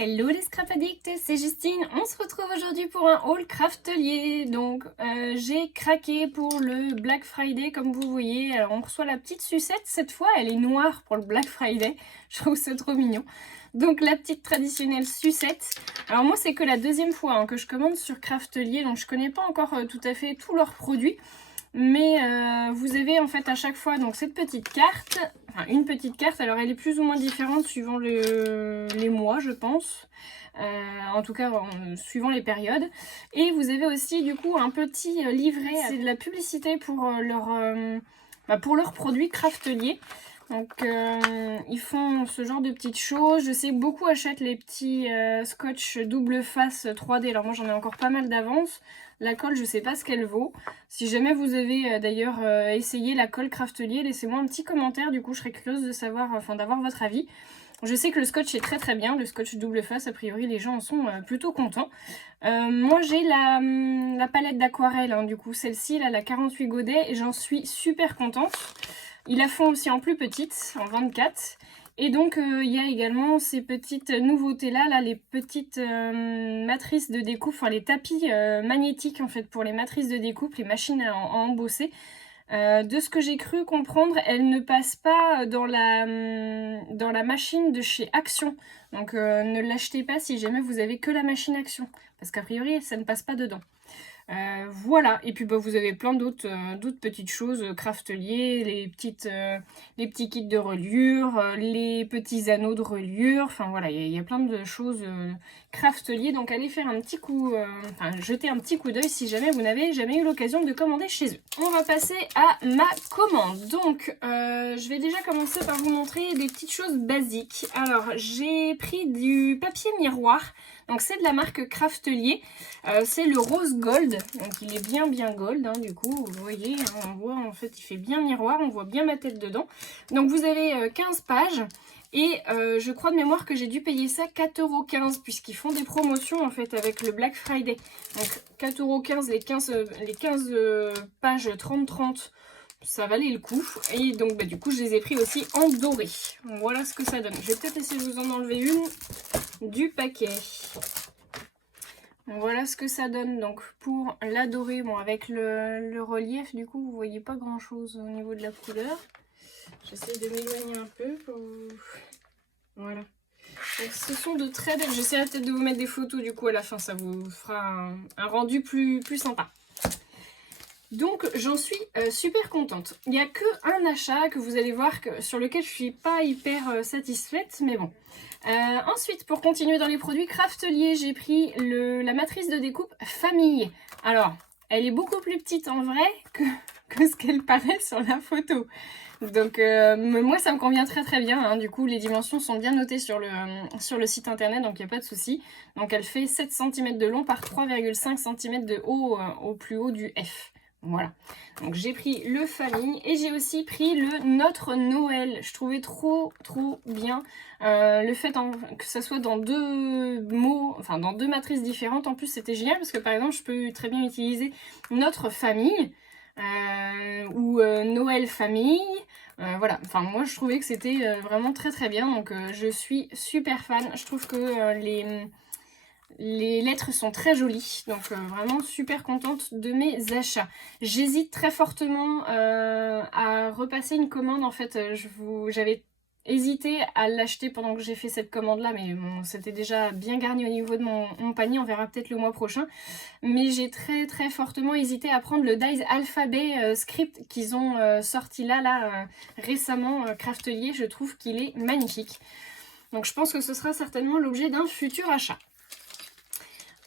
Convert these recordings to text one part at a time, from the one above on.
Hello les scrap addicts, c'est Justine. On se retrouve aujourd'hui pour un haul craftelier. Donc j'ai craqué pour le Black Friday comme vous voyez. Alors on reçoit la petite sucette cette fois, elle est noire pour le Black Friday. Je trouve ça trop mignon. Donc la petite traditionnelle sucette. Alors moi c'est que la deuxième fois que je commande sur Craftelier, donc je connais pas encore tout à fait tous leurs produits. Mais vous avez en fait à chaque fois donc cette petite carte, enfin une petite carte, alors elle est plus ou moins différente suivant les mois je pense, en tout cas suivant les périodes. Et vous avez aussi du coup un petit livret, c'est de la publicité pour leurs produits crafteliers. Donc ils font ce genre de petites choses. Je sais que beaucoup achètent les petits scotch double face 3D. Alors moi j'en ai encore pas mal d'avance. La colle je sais pas ce qu'elle vaut. Si jamais vous avez d'ailleurs essayé la colle craftelier, laissez-moi un petit commentaire. Du coup je serais curieuse de savoir, d'avoir votre avis. Je sais que le scotch est très très bien. Le scotch double face, a priori les gens en sont plutôt contents. Moi j'ai la palette d'aquarelle, du coup celle-ci, là, la 48 godets, et j'en suis super contente. Ils la font aussi en plus petite, en 24. Et donc il y a également ces petites nouveautés là, les petites matrices de découpe, enfin les tapis magnétiques en fait pour les matrices de découpe, les machines à embosser. De ce que j'ai cru comprendre, elles ne passent pas dans la machine de chez Action. Donc ne l'achetez pas si jamais vous avez que la machine Action, parce qu'a priori ça ne passe pas dedans. Voilà, et puis vous avez plein d'autres petites choses craftelier, les petits kits de reliure, les petits anneaux de reliure, enfin voilà, il y a plein de choses craftelier, donc allez faire un petit coup, jeter un petit coup d'œil si jamais vous n'avez jamais eu l'occasion de commander chez eux. On va passer à ma commande, donc je vais déjà commencer par vous montrer des petites choses basiques. Alors j'ai pris du papier miroir. Donc c'est de la marque Craftelier, c'est le rose gold, donc il est bien gold, du coup vous voyez, on voit en fait il fait bien miroir, on voit bien ma tête dedans. Donc vous avez 15 pages et je crois de mémoire que j'ai dû payer ça 4,15 € puisqu'ils font des promotions en fait avec le Black Friday. Donc 4,15 € les 15 pages 30-30. Ça valait le coup, et donc du coup je les ai pris aussi en doré. Voilà ce que ça donne. Je vais peut-être essayer de vous en enlever une du paquet. Voilà ce que ça donne donc pour la dorée. Bon, avec le relief du coup vous voyez pas grand chose au niveau de la couleur. J'essaie de m'éloigner un peu pour... Voilà. Donc ce sont de très belles... J'essaierai peut-être de vous mettre des photos du coup à la fin, ça vous fera un rendu plus sympa. Donc j'en suis super contente. Il n'y a qu'un achat que vous allez voir sur lequel je suis pas hyper satisfaite, mais bon. Ensuite, pour continuer dans les produits craftelier, j'ai pris la matrice de découpe Famille. Alors, elle est beaucoup plus petite en vrai que ce qu'elle paraît sur la photo. Donc moi ça me convient très bien, du coup les dimensions sont bien notées sur le site internet, donc il n'y a pas de souci. Donc elle fait 7 cm de long par 3,5 cm de haut au plus haut du F. Voilà, donc j'ai pris le Famille et j'ai aussi pris le Notre Noël. Je trouvais trop bien le fait que ça soit dans deux mots, enfin dans deux matrices différentes. En plus c'était génial parce que par exemple je peux très bien utiliser Notre Famille ou Noël Famille. Voilà, enfin moi je trouvais que c'était vraiment très bien, donc je suis super fan. Je trouve que les lettres sont très jolies, donc vraiment super contente de mes achats. J'hésite très fortement à repasser une commande. En fait, j'avais hésité à l'acheter pendant que j'ai fait cette commande là, mais bon, c'était déjà bien garni au niveau de mon panier, on verra peut-être le mois prochain. Mais j'ai très fortement hésité à prendre le Dies Alphabet Script qu'ils ont sorti là récemment, Craftelier. Je trouve qu'il est magnifique. Donc je pense que ce sera certainement l'objet d'un futur achat.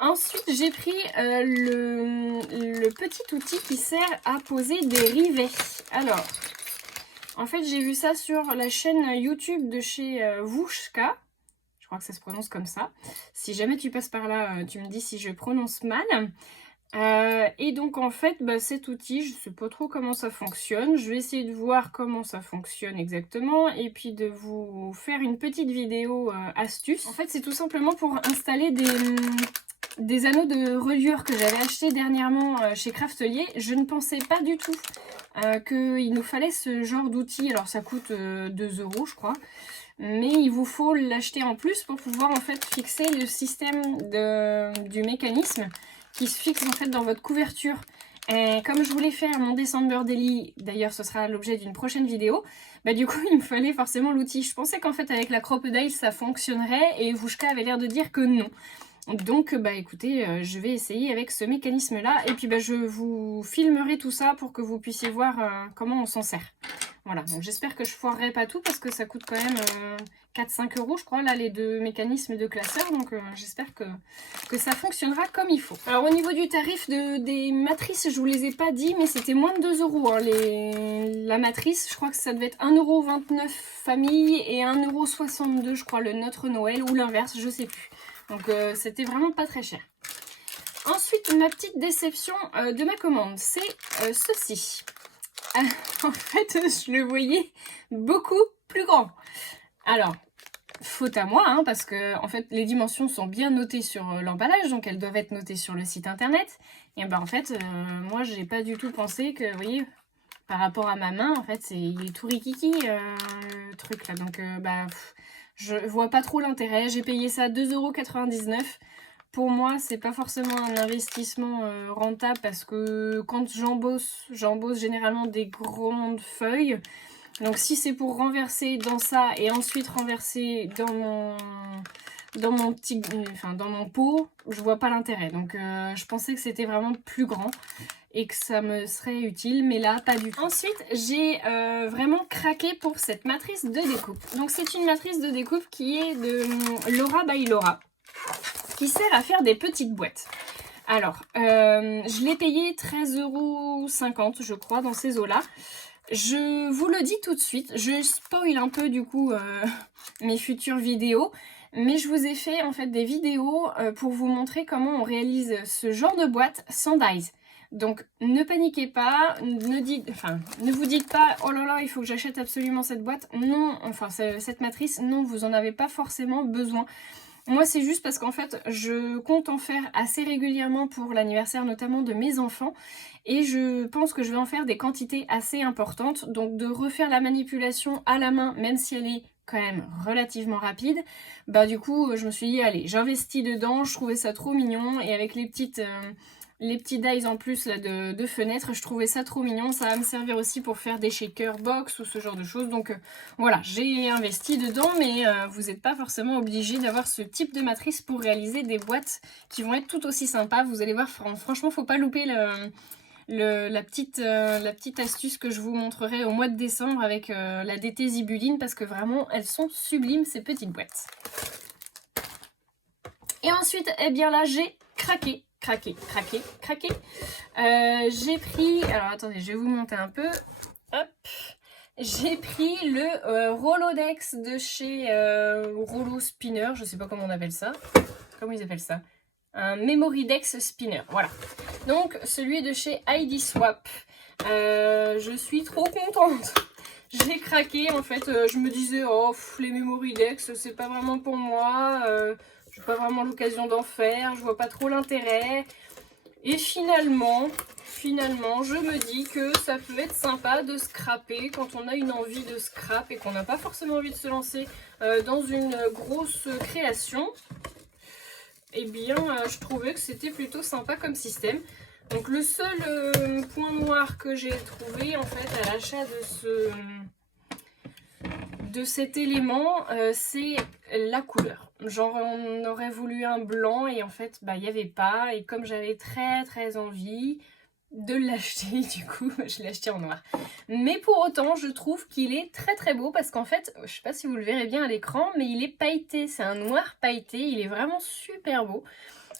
Ensuite, j'ai pris le petit outil qui sert à poser des rivets. Alors, en fait, j'ai vu ça sur la chaîne YouTube de chez Wouchka. Je crois que ça se prononce comme ça. Si jamais tu passes par là, tu me dis si je prononce mal. Et donc, en fait, cet outil, je ne sais pas trop comment ça fonctionne. Je vais essayer de voir comment ça fonctionne exactement et puis de vous faire une petite vidéo astuce. En fait, c'est tout simplement pour installer des anneaux de reliure que j'avais acheté dernièrement chez Craftelier. Je ne pensais pas du tout qu'il nous fallait ce genre d'outil. Alors ça coûte 2 € je crois. mais il vous faut l'acheter en plus pour pouvoir en fait fixer le système du mécanisme qui se fixe en fait dans votre couverture. Et comme je voulais faire mon December Daily, d'ailleurs ce sera l'objet d'une prochaine vidéo, bah du coup il me fallait forcément l'outil. Je pensais qu'en fait avec la Crocodile ça fonctionnerait et Wouchka avait l'air de dire que non. Donc bah écoutez, je vais essayer avec ce mécanisme là et puis bah je vous filmerai tout ça pour que vous puissiez voir comment on s'en sert. Voilà, donc j'espère que je foirerai pas tout parce que ça coûte quand même 4-5 € je crois là les deux mécanismes de classeur, donc j'espère que ça fonctionnera comme il faut. Alors au niveau du tarif des matrices, je vous les ai pas dit mais c'était moins de 2 € hein, la matrice, je crois que ça devait être 1,29 € famille et 1,62 € je crois le Notre Noël ou l'inverse, je sais plus. Donc c'était vraiment pas très cher. Ensuite, ma petite déception de ma commande, c'est ceci. En fait, je le voyais beaucoup plus grand. Alors, faute à moi, hein, parce que en fait, les dimensions sont bien notées sur l'emballage, donc elles doivent être notées sur le site internet. Et ben en fait, moi, j'ai pas du tout pensé que, vous voyez, par rapport à ma main, en fait, il est tout rikiki, le truc là. Donc, je vois pas trop l'intérêt. J'ai payé ça 2,99 €. Pour moi, c'est pas forcément un investissement rentable parce que quand j'embosse généralement des grandes feuilles. Donc si c'est pour renverser dans ça et ensuite renverser dans mon pot, je vois pas l'intérêt. Donc je pensais que c'était vraiment plus grand et que ça me serait utile, mais là pas du tout. Ensuite j'ai vraiment craqué pour cette matrice de découpe. Donc c'est une matrice de découpe qui est de Laura by Laura, qui sert à faire des petites boîtes. Alors je l'ai payé 13,50 € je crois dans ces eaux-là. Je vous le dis tout de suite, je spoil un peu du coup mes futures vidéos, mais je vous ai fait en fait des vidéos pour vous montrer comment on réalise ce genre de boîte sans dies. Donc ne paniquez pas, ne vous dites pas oh là là il faut que j'achète absolument cette boîte. Non, enfin cette matrice, non, vous en avez pas forcément besoin. Moi c'est juste parce qu'en fait je compte en faire assez régulièrement pour l'anniversaire notamment de mes enfants. Et je pense que je vais en faire des quantités assez importantes. Donc de refaire la manipulation à la main, même si elle est quand même relativement rapide, bah du coup je me suis dit allez, j'investis dedans, je trouvais ça trop mignon. Et avec les petits dies en plus là, de fenêtres, je trouvais ça trop mignon. Ça va me servir aussi pour faire des shaker box ou ce genre de choses. Donc voilà, j'ai investi dedans, mais vous n'êtes pas forcément obligé d'avoir ce type de matrice pour réaliser des boîtes qui vont être tout aussi sympas. Vous allez voir, franchement, faut pas louper la petite astuce que je vous montrerai au mois de décembre avec la DT Zibuline, parce que vraiment elles sont sublimes ces petites boîtes. Et ensuite, eh bien là j'ai craqué. J'ai pris, alors attendez, je vais vous monter un peu. Hop, j'ai pris le Rolodex de chez Rollo Spinner, je sais pas comment on appelle ça. Comment ils appellent ça? Un Memory Dex Spinner, voilà. Donc celui de chez ID Swap. Je suis trop contente. J'ai craqué en fait. Je me disais oh les Memory Dex c'est pas vraiment pour moi. J'ai pas vraiment l'occasion d'en faire. Je vois pas trop l'intérêt. Et finalement, je me dis que ça peut être sympa de scraper quand on a une envie de scrap et qu'on n'a pas forcément envie de se lancer dans une grosse création. Eh bien, je trouvais que c'était plutôt sympa comme système. Donc le seul point noir que j'ai trouvé en fait à l'achat de cet élément, c'est la couleur. Genre on aurait voulu un blanc et en fait il n'y avait pas, et comme j'avais très envie de l'acheter, du coup je l'ai acheté en noir. Mais pour autant je trouve qu'il est très beau parce qu'en fait, je sais pas si vous le verrez bien à l'écran, mais il est pailleté, c'est un noir pailleté, il est vraiment super beau.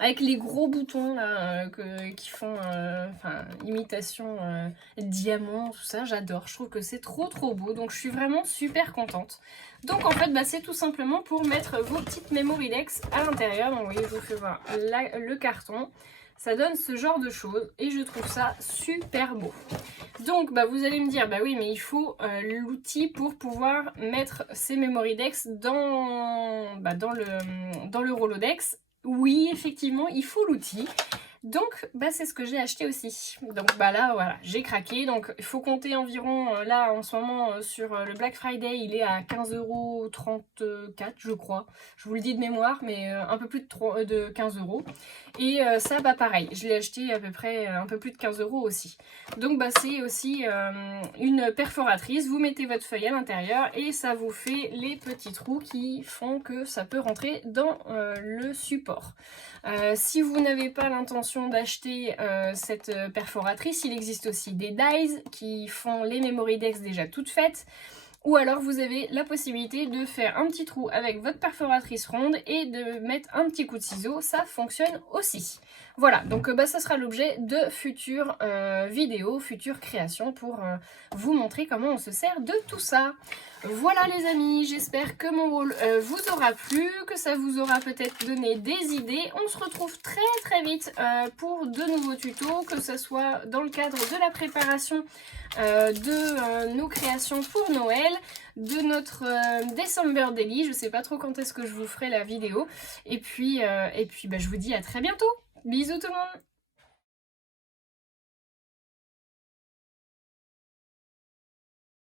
Avec les gros boutons là, qui font imitation diamant, tout ça, j'adore. Je trouve que c'est trop beau, donc je suis vraiment super contente. Donc en fait, c'est tout simplement pour mettre vos petites Memory Dex à l'intérieur. Donc vous voyez, je vous fais voir le carton. Ça donne ce genre de choses et je trouve ça super beau. Donc vous allez me dire, oui mais il faut l'outil pour pouvoir mettre ces Memory Dex dans le Rolodex. Oui, effectivement, il faut l'outil. Donc bah c'est ce que j'ai acheté aussi. Donc bah là voilà, j'ai craqué. Donc il faut compter environ, là en ce moment sur le Black Friday, il est à 15,34 € je crois. Je vous le dis de mémoire, mais un peu plus de 15 €. Et ça bah pareil, je l'ai acheté à peu près un peu plus de 15 € aussi. Donc bah c'est aussi une perforatrice, vous mettez votre feuille à l'intérieur et ça vous fait les petits trous qui font que ça peut rentrer dans le support. Si vous n'avez pas l'intention d'acheter cette perforatrice, il existe aussi des dies qui font les memory decks déjà toutes faites. Ou alors vous avez la possibilité de faire un petit trou avec votre perforatrice ronde et de mettre un petit coup de ciseau, ça fonctionne aussi. Voilà, donc bah, ça sera l'objet de futures vidéos, futures créations pour vous montrer comment on se sert de tout ça. Voilà les amis, j'espère que mon haul vous aura plu, que ça vous aura peut-être donné des idées. On se retrouve très vite pour de nouveaux tutos, que ce soit dans le cadre de la préparation de nos créations pour Noël, de notre December Daily. Je sais pas trop quand est-ce que je vous ferai la vidéo. Et puis bah, je vous dis à très bientôt. Bisous tout le monde!